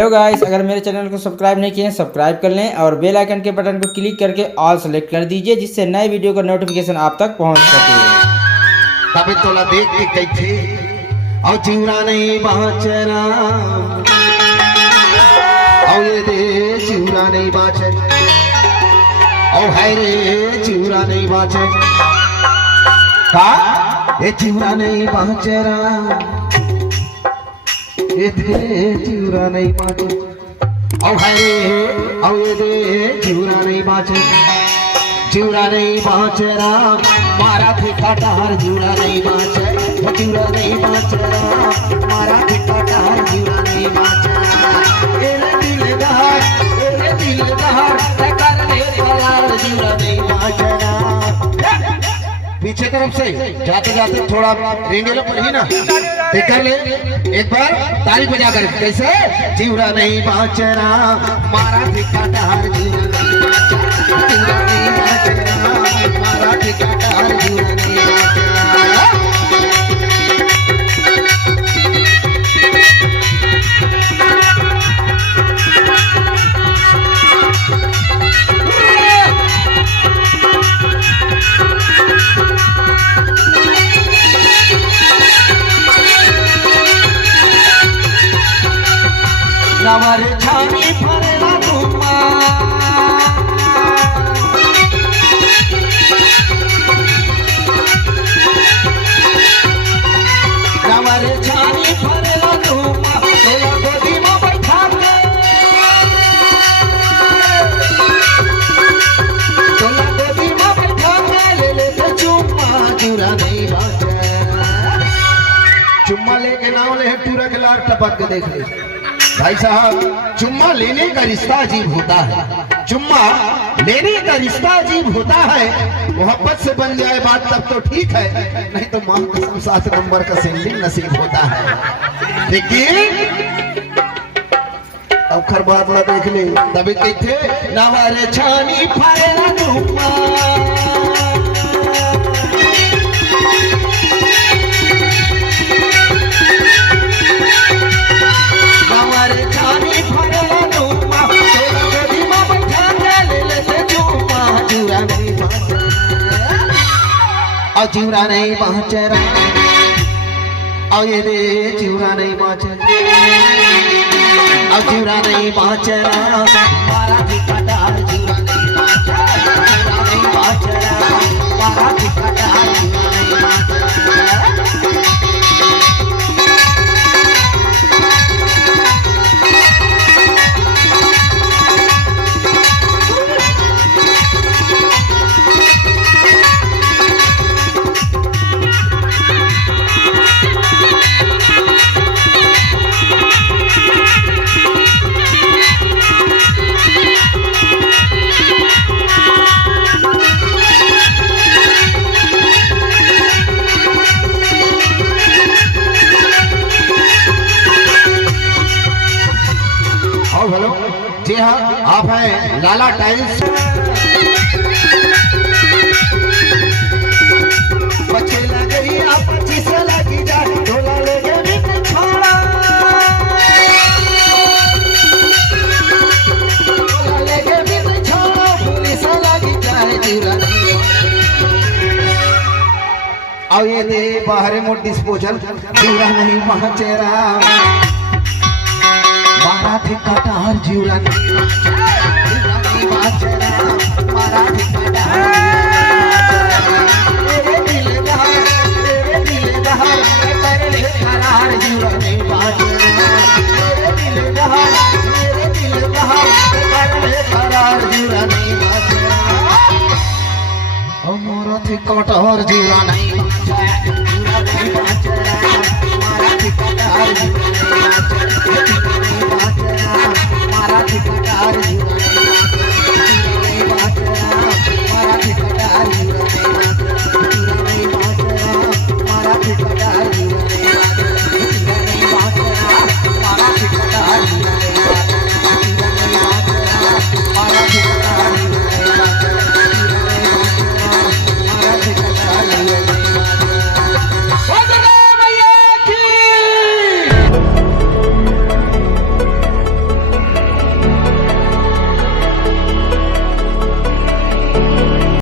Hello guys, अगर मेरे channel को सब्सक्राइब नहीं किए हैं सब्सक्राइब कर लें और बेल आइकन के बटन को क्लिक करके ऑल सेलेक्ट कर दीजिए, जिससे नए वीडियो का नोटिफिकेशन आप तक पहुंच सके। तबे तोला देख के कैथे और चिवरा नहीं बाचरा और ये दे चिवरा नहीं बाचे और हाय रे चिवरा नहीं बाचे का ये चिवरा नहीं बाचरा ये दे चिवरा नहीं बाचे और हाय रे और ये दे चिवरा नहीं बाचे चिवरा नहीं बाचरा मारा थे कटार चिवरा नहीं बाचे चिवरा नहीं बाचरा मारा थे कटार चिवरा नहीं बाचरा एरे दिल दहार कर ले पलार चिवरा नहीं बाचरा। पीछे तरफ से जाते जाते थोड़ा रेंगेलो पर ही ना देख कर ले एक बार ताली बजा कर कैसे चिवरा नहीं बाचरा मारा थे कटार चिवरा नहीं बाचरा चिवरा नहीं बाचरा मारा थे कटार चिवरा नहीं बाचरा। नवर छानी फरेला तुमा नवर छानी फरेला तुमा तोला गोदी में बैठा के तोला गोदी में बैठा के ले ले चुम्मा चुरा नहीं बाचे चुम्मा लेके नाव ले टूरा के लार टपक के देख ले भाई साहब। चुम्मा लेने का रिश्ता अजीब होता है, चुम्मा लेने का रिश्ता अजीब होता है। मोहब्बत से बन जाए बात तब तो ठीक है, नहीं तो मां कसम 7 नंबर का सेंडिंग नसीब होता है। लेकिन अब खर बात ना देख ले तभी कहते नवारे छानी फारेला चुम्मा चिवरा नहीं बाचरा और ये दे चिवरा नहीं बाचरा और चिवरा नहीं बाचरा मारा थे कटार चिवरा नहीं बाचरा चिवरा नहीं बाचरा मारा थे कटार चिवरा नहीं बाचरा। हेलो जी हाँ, आप हैं लाला टाइल्स। बच्चे लगी आप 25 लगी जा ढोला लेके भी छोड़ा ढोला लेके भी छोड़ा पुलिस लगी जाए चिवरा नहीं और ये दे बाहर मोट डिस्पोजल चिवरा नहीं पहुंचेरा मारा थे कटार चिवरा नहीं बाचरा मारा थे कटार मेरे दिल दहार कर ले करार चिवरा नहीं बाचरा मेरे दिल दहार कर ले करार चिवरा नहीं बाचरा और मोरा थे कटार चिवरा